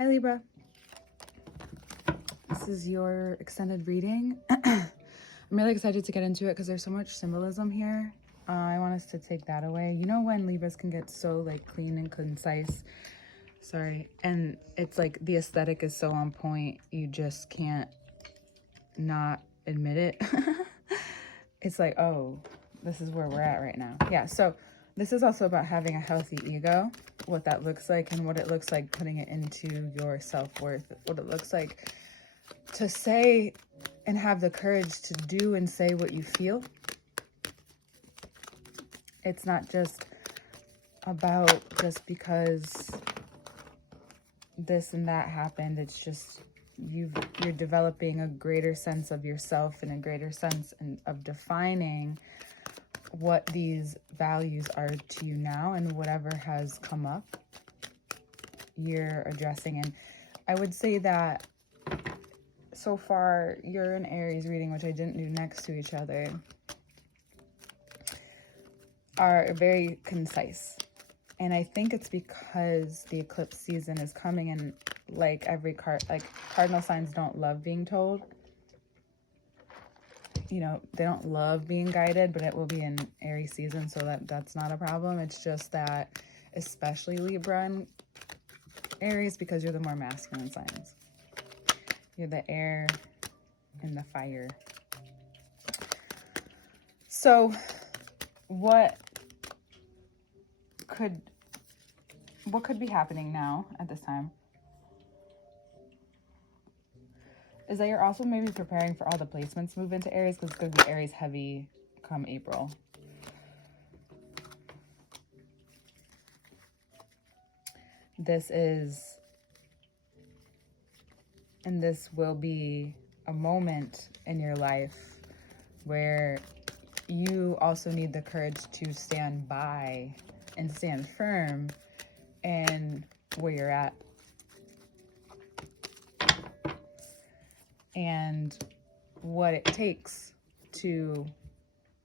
Hi Libra, this is your extended reading. I'm really excited to get into it because there's so much symbolism here. I want us to take that away. You know when Libras can get so like clean and concise, and it's like the aesthetic is so on point, you just can't not admit it. It's like, oh, this is where we're at right now. Yeah, so this is also about having a healthy ego, what that looks like and what it looks like putting it into your self-worth, what it looks like to say and have the courage to do and say what you feel. It's not just about just because this and that happened. It's just you're developing a greater sense of yourself and a greater sense of defining what these values are to you now, and whatever has come up you're addressing. And I would say that so far you're an Aries reading, which I didn't do next to each other, are very concise. And I think it's because the eclipse season is coming, and like every cardinal signs don't love being told. You know, they don't love being guided, but it will be in Aries season, so that's not a problem. It's just that, especially Libra and Aries, because you're the more masculine signs. You're the air and the fire. So what could be happening now at this time is that you're also maybe preparing for all the placements move into Aries, because it's going to be Aries heavy come April. This will be a moment in your life where you also need the courage to stand by and stand firm and where you're at, and what it takes to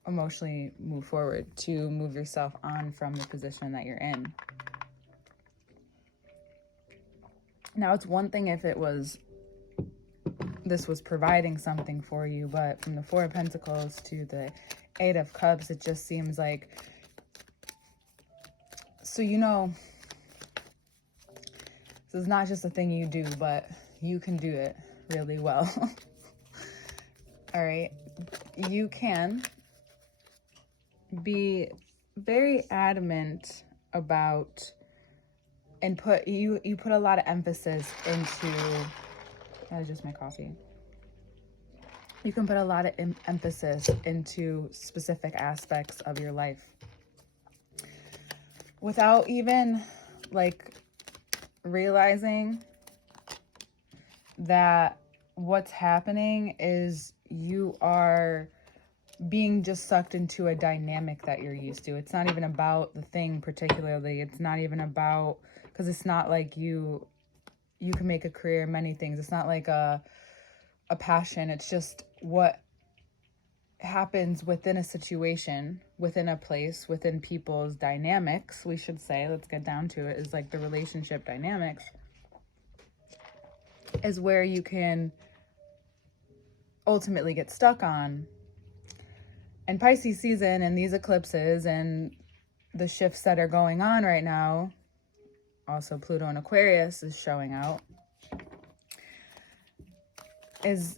emotionally move forward, to move yourself on from the position that you're in. Now, it's one thing if this was providing something for you, but from the Four of Pentacles to the Eight of Cups, it just seems like, so you know, this is not just a thing you do, but you can do it really well. All right. You can be very adamant about and put a lot of emphasis into, that is just my coffee. You can put a lot of emphasis into specific aspects of your life without even like realizing that what's happening is you are being just sucked into a dynamic that you're used to. It's not even about the thing particularly. It's not even about, because it's not like you can make a career in many things. It's not like a passion. It's just what happens within a situation, within a place, within people's dynamics, we should say, let's get down to it, is like the relationship dynamics is where you can ultimately get stuck on. And Pisces season and these eclipses and the shifts that are going on right now, also Pluto and Aquarius is showing out, is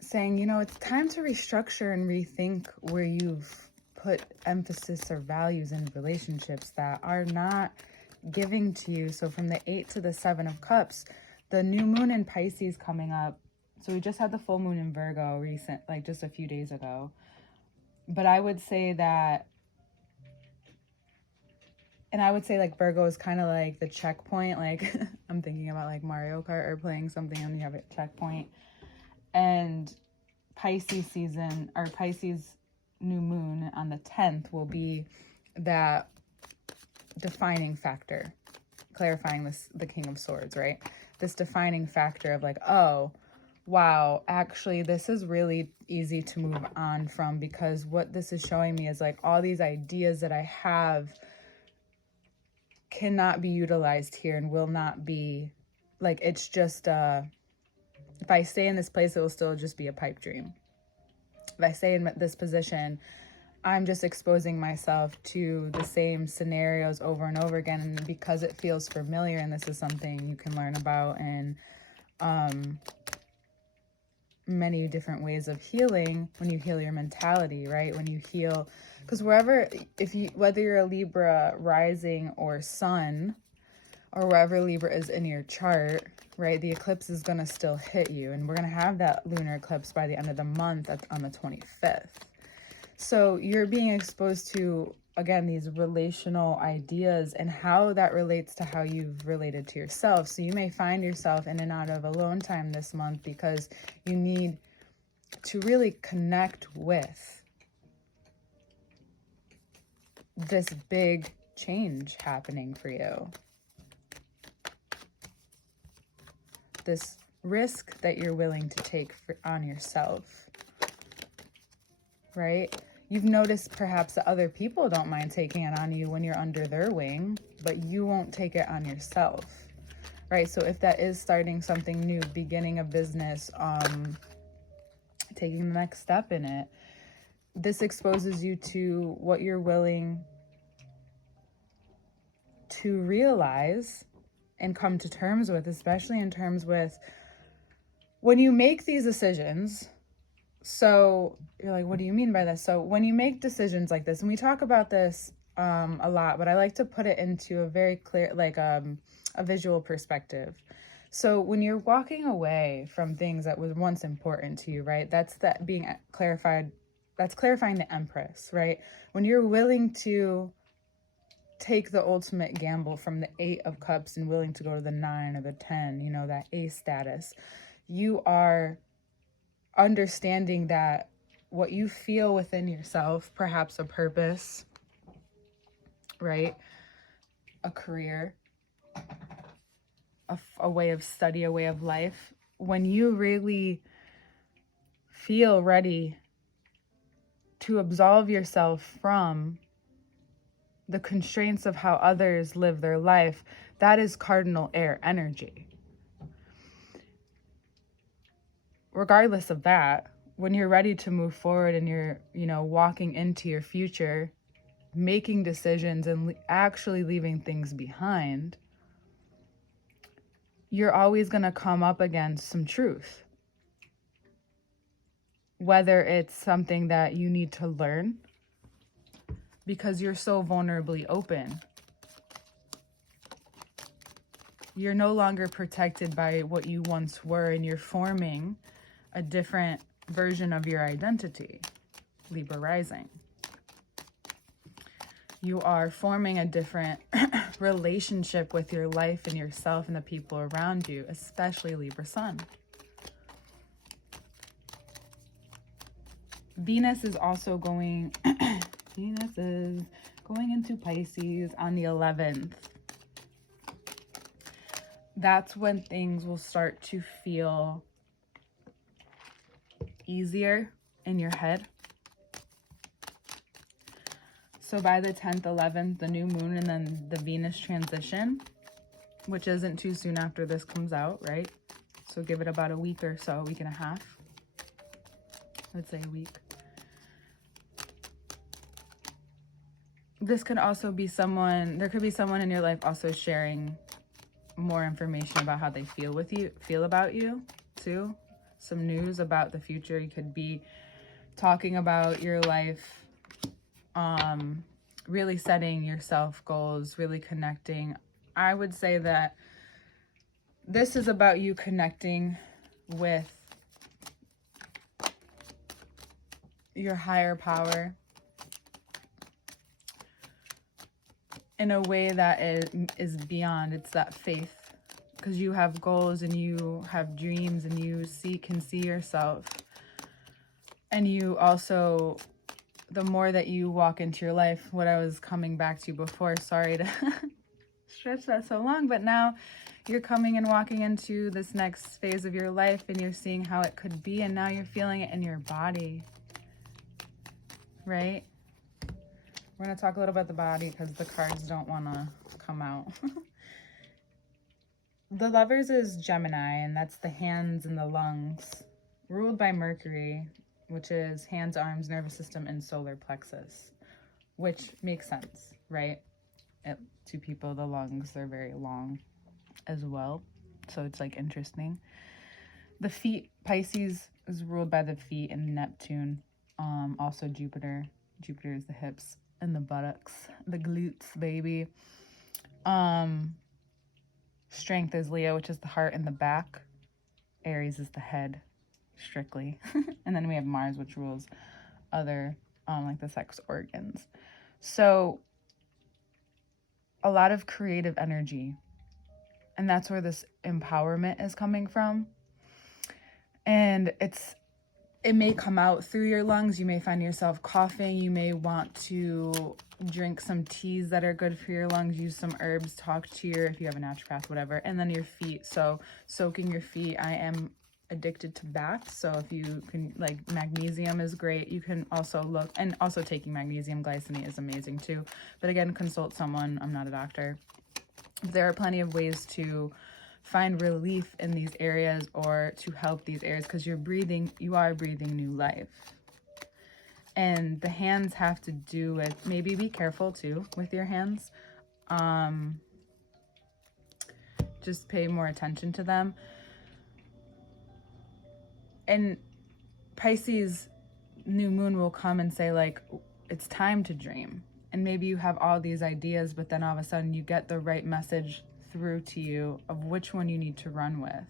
saying, you know, it's time to restructure and rethink where you've put emphasis or values in relationships that are not giving to you. So from the 8 to the 7 of Cups, the new moon in Pisces coming up. So we just had the full moon in Virgo just a few days ago. But I would say that, and I would say like Virgo is kind of like the checkpoint. Like I'm thinking about like Mario Kart or playing something and you have a checkpoint. And Pisces season, or Pisces new moon on the 10th will be that defining factor, clarifying the King of Swords, right? This defining factor of like, oh, wow, actually, this is really easy to move on from, because what this is showing me is like all these ideas that I have cannot be utilized here and will not be like it's just, if I stay in this place, it will still just be a pipe dream. If I stay in this position, I'm just exposing myself to the same scenarios over and over again. And because it feels familiar, and this is something you can learn about in many different ways of healing, when you heal your mentality, right? When you heal, because wherever, whether you're a Libra rising or sun, or wherever Libra is in your chart, right, the eclipse is going to still hit you. And we're going to have that lunar eclipse by the end of the month on the 25th. So you're being exposed to, again, these relational ideas and how that relates to how you've related to yourself. So you may find yourself in and out of alone time this month because you need to really connect with this big change happening for you. This risk that you're willing to take on yourself, right? You've noticed perhaps that other people don't mind taking it on you when you're under their wing, but you won't take it on yourself, right? So if that is starting something new, beginning a business, taking the next step in it, this exposes you to what you're willing to realize and come to terms with, especially in terms with when you make these decisions. So you're like, what do you mean by this? So when you make decisions like this, and we talk about this a lot, but I like to put it into a very clear, like a visual perspective. So when you're walking away from things that was once important to you, right? That's that being clarified. That's clarifying the Empress, right? When you're willing to take the ultimate gamble from the 8 of Cups and willing to go to the 9 or the 10, you know, that ace status, you are understanding that what you feel within yourself, perhaps a purpose, right? A career, a way of study, a way of life. When you really feel ready to absolve yourself from the constraints of how others live their life, that is cardinal air energy. Regardless of that, when you're ready to move forward and you're, you know, walking into your future, making decisions and actually leaving things behind, you're always going to come up against some truth. Whether it's something that you need to learn because you're so vulnerably open. You're no longer protected by what you once were, and you're forming a different version of your identity, Libra rising. You are forming a different relationship with your life and yourself and the people around you, especially Libra sun. Venus is also going, Venus is going into Pisces on the 11th. That's when things will start to feel easier in your head. So by the 10th, 11th, the new moon, and then the Venus transition, which isn't too soon after this comes out, right? So give it about a week or so, a week and a half. Let's say a week. This could also be someone, there could be someone in your life also sharing more information about how they feel about you too. Some news about the future. You could be talking about your life, really setting yourself goals, really connecting. I would say that this is about you connecting with your higher power in a way that is beyond. It's that faith, because you have goals and you have dreams and you can see yourself. And you also, the more that you walk into your life, what I was coming back to before, sorry to stretch that so long, but now you're coming and walking into this next phase of your life and you're seeing how it could be, and now you're feeling it in your body, right? We're going to talk a little about the body because the cards don't want to come out. The Lovers is Gemini, and that's the hands and the lungs, ruled by Mercury, which is hands, arms, nervous system, and solar plexus, which makes sense, right? To people, the lungs, they're very long as well, so it's like interesting. The feet, Pisces is ruled by the feet, and Neptune, also Jupiter. Jupiter is the hips and the buttocks, the glutes, baby. Strength is Leo, which is the heart and the back. Aries is the head, strictly. And then we have Mars, which rules other, like the sex organs. So a lot of creative energy. And that's where this empowerment is coming from. And it may come out through your lungs. You may find yourself coughing. You may want to drink some teas that are good for your lungs. Use some herbs. Talk to if you have a naturopath, whatever. And then your feet. So soaking your feet. I am addicted to baths. So if you can, like, magnesium is great. You can also look, and also taking magnesium glycinate is amazing too. But again, consult someone. I'm not a doctor. There are plenty of ways to find relief in these areas or to help these areas, because you are breathing new life. And the hands have to do with, maybe be careful too with your hands. Just pay more attention to them. And Pisces new moon will come and say, like, it's time to dream. And maybe you have all these ideas, but then all of a sudden you get the right message through to you of which one you need to run with.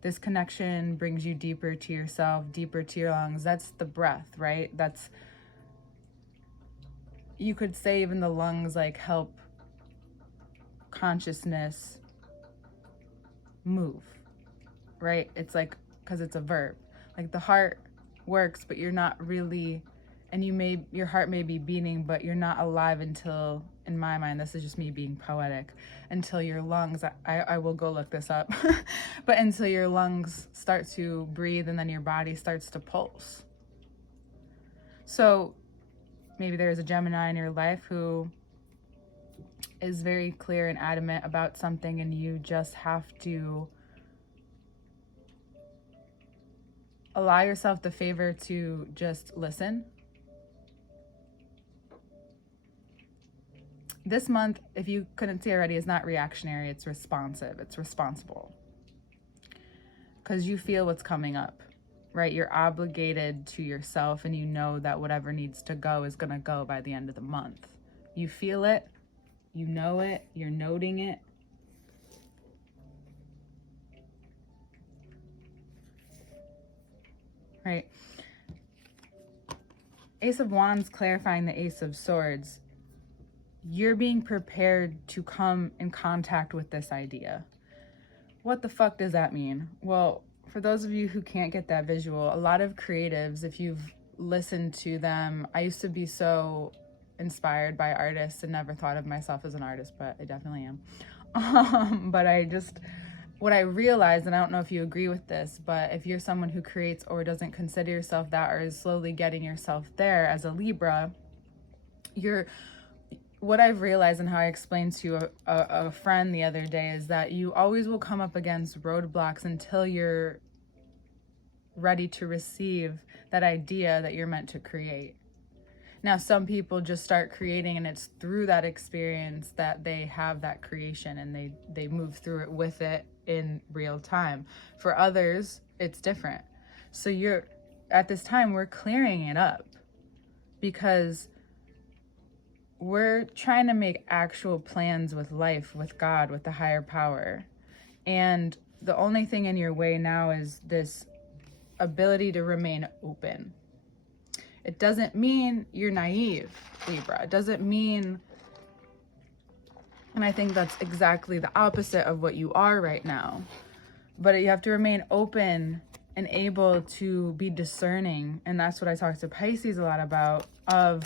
This connection brings you deeper to yourself, deeper to your lungs. That's the breath, right? That's, you could say even the lungs, like, help consciousness move, right? It's like, because it's a verb. Like, the heart works, but you're not really, and your heart may be beating, but you're not alive until, in my mind, this is just me being poetic, until your lungs, I will go look this up, but until your lungs start to breathe and then your body starts to pulse. So maybe there's a Gemini in your life who is very clear and adamant about something, and you just have to allow yourself the favor to just listen. This month, if you couldn't see already, is not reactionary, it's responsive, it's responsible. Because you feel what's coming up, right? You're obligated to yourself, and you know that whatever needs to go is gonna go by the end of the month. You feel it, you know it, you're noting it. Right? Ace of Wands clarifying the Ace of Swords. You're being prepared to come in contact with this idea. What the fuck does that mean? Well, for those of you who can't get that visual, a lot of creatives, if you've listened to them, I used to be so inspired by artists and never thought of myself as an artist, but I definitely am. But what I realized, and I don't know if you agree with this, but if you're someone who creates or doesn't consider yourself that, or is slowly getting yourself there as a Libra, what I've realized and how I explained to a friend the other day is that you always will come up against roadblocks until you're ready to receive that idea that you're meant to create. Now, some people just start creating, and it's through that experience that they have that creation, and they move through it with it in real time. For others, it's different. So at this time, we're clearing it up, because we're trying to make actual plans with life, with God, with the higher power. And the only thing in your way now is this ability to remain open. It doesn't mean you're naive, Libra. It doesn't mean, and I think that's exactly the opposite of what you are right now. But you have to remain open and able to be discerning. And that's what I talk to Pisces a lot about, of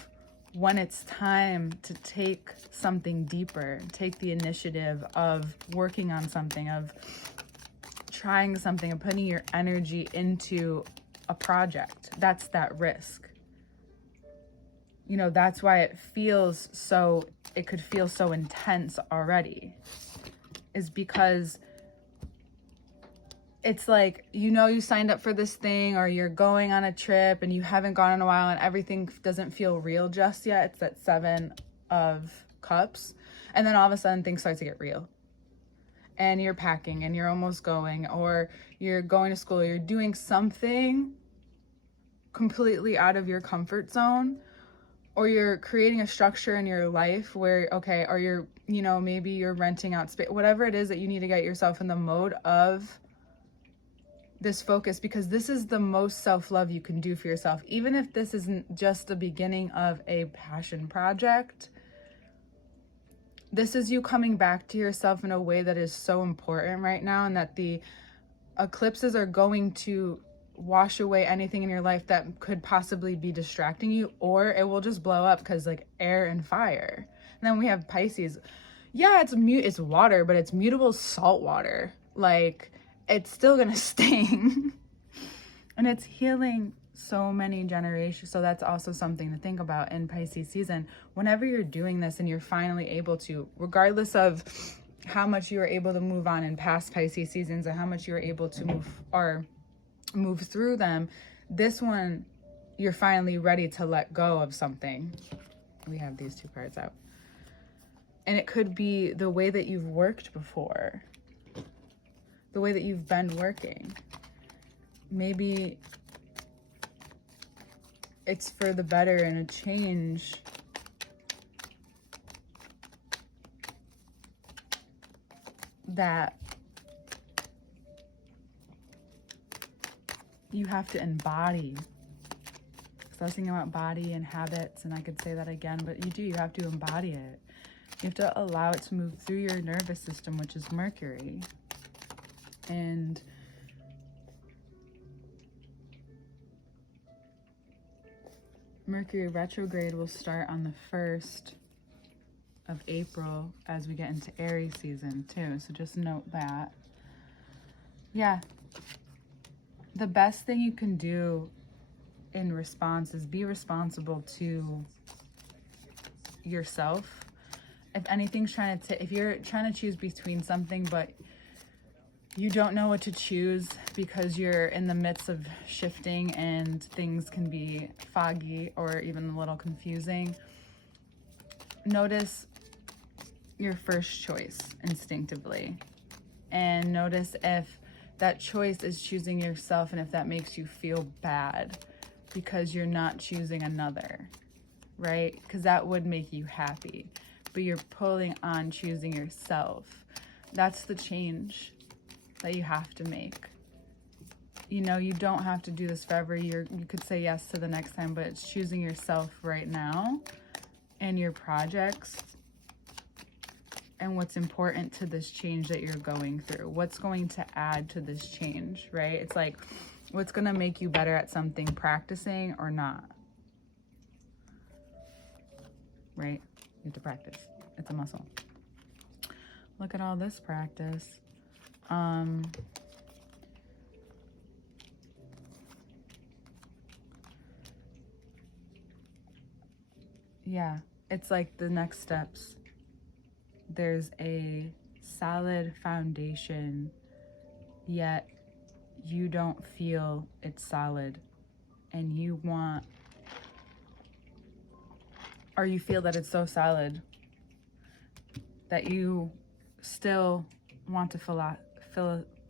when it's time to take something deeper, take the initiative of working on something, of trying something, of putting your energy into a project. That's that risk. You know, that's why it could feel so intense already, is because it's like, you know, you signed up for this thing, or you're going on a trip and you haven't gone in a while and everything doesn't feel real just yet. It's that 7 of Cups. And then all of a sudden things start to get real. And you're packing and you're almost going, or you're going to school, you're doing something completely out of your comfort zone, or you're creating a structure in your life where, okay, or you're, you know, maybe you're renting out space, whatever it is that you need to get yourself in the mode of this focus, because this is the most self-love you can do for yourself. Even if this isn't just the beginning of a passion project, this is you coming back to yourself in a way that is so important right now, and that the eclipses are going to wash away anything in your life that could possibly be distracting you, or it will just blow up, because like air and fire. And then we have Pisces. Yeah, it's water, but it's mutable salt water. Like, it's still gonna sting. And it's healing so many generations. So that's also something to think about in Pisces season. Whenever you're doing this and you're finally able to, regardless of how much you were able to move on in past Pisces seasons and how much you were able to move through them, this one, you're finally ready to let go of something. We have these 2 cards out. And it could be the way that you've worked before, the way that you've been working. Maybe it's for the better and a change that you have to embody. So I was thinking about body and habits, and I could say that again, but you have to embody it. You have to allow it to move through your nervous system, which is Mercury. And Mercury retrograde will start on the 1st of April as we get into Aries season too. So just note that. Yeah. The best thing you can do in response is be responsible to yourself. If anything's if you're trying to choose between something, but you don't know what to choose because you're in the midst of shifting and things can be foggy or even a little confusing, notice your first choice instinctively, and notice if that choice is choosing yourself and if that makes you feel bad because you're not choosing another, right? Because that would make you happy, but you're pulling on choosing yourself. That's the change that you have to make. You know, you don't have to do this forever. You could say yes to the next time, but it's choosing yourself right now and your projects and what's important to this change that you're going through. What's going to add to this change, right? It's like, what's going to make you better at something, practicing or not, right? You have to practice. It's a muscle. Look at all this practice. Yeah, it's like the next steps. There's a solid foundation, yet you don't feel it's solid, and you want, or you feel that it's so solid that you still want to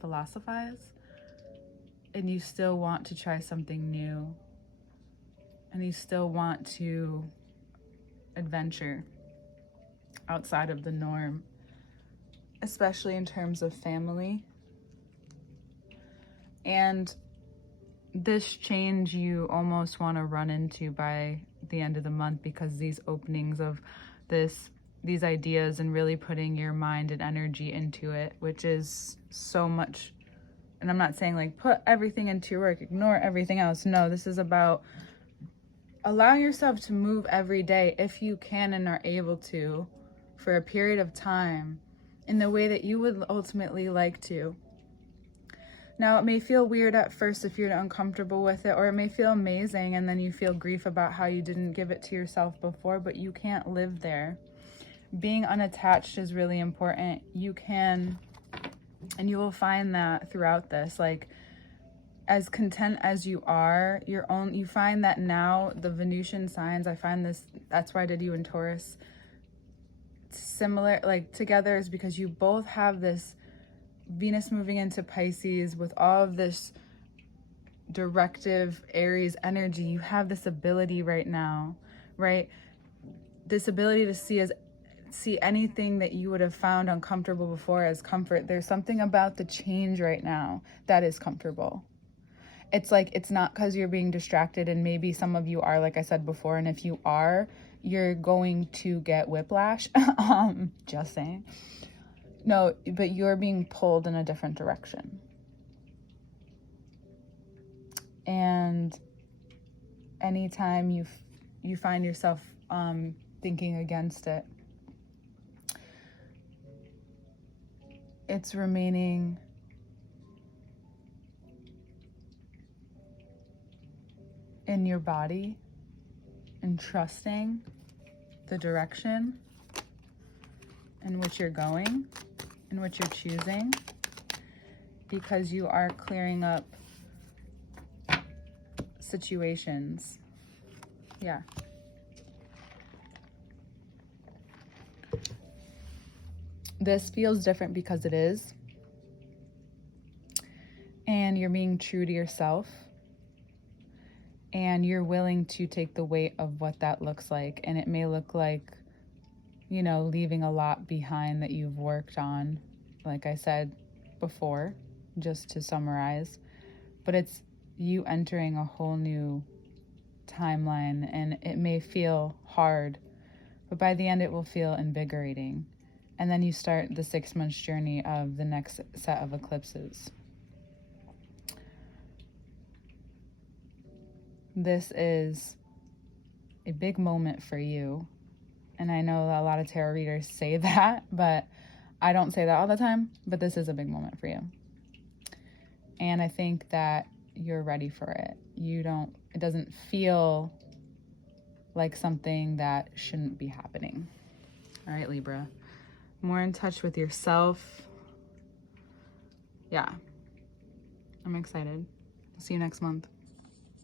philosophize, and you still want to try something new, and you still want to adventure outside of the norm, especially in terms of family. And this change you almost want to run into by the end of the month, because these openings of these ideas and really putting your mind and energy into it, which is so much. And I'm not saying like put everything into your work, ignore everything else. No, this is about allowing yourself to move every day if you can and are able to, for a period of time, in the way that you would ultimately like to. Now, it may feel weird at first if you're uncomfortable with it, or it may feel amazing and then you feel grief about how you didn't give it to yourself before, but you can't live there. Being unattached is really important. You can And you will find that throughout this, like, as content as you are, you find that now the Venusian signs, I find this, that's why I did you in Taurus, similar, like together, is because you both have this Venus moving into Pisces with all of this directive Aries energy. You have this ability right now, right? This ability to see anything that you would have found uncomfortable before as comfort. There's something about the change right now that is comfortable. It's like, it's not because you're being distracted, and maybe some of you are, like I said before, and if you are, you're going to get whiplash. Just saying. No, but you're being pulled in a different direction. And anytime you find yourself thinking against it, it's remaining in your body and trusting the direction in which you're going, in which you're choosing, because you are clearing up situations. Yeah. This feels different because it is. And you're being true to yourself. And you're willing to take the weight of what that looks like. And it may look like, you know, leaving a lot behind that you've worked on, like I said before, just to summarize. But it's you entering a whole new timeline, and it may feel hard, but by the end it will feel invigorating. And then you start the 6 months journey of the next set of eclipses. This is a big moment for you. And I know a lot of tarot readers say that, but I don't say that all the time. But this is a big moment for you. And I think that you're ready for it. It doesn't feel like something that shouldn't be happening. All right, Libra. More in touch with yourself. Yeah. I'm excited. See you next month.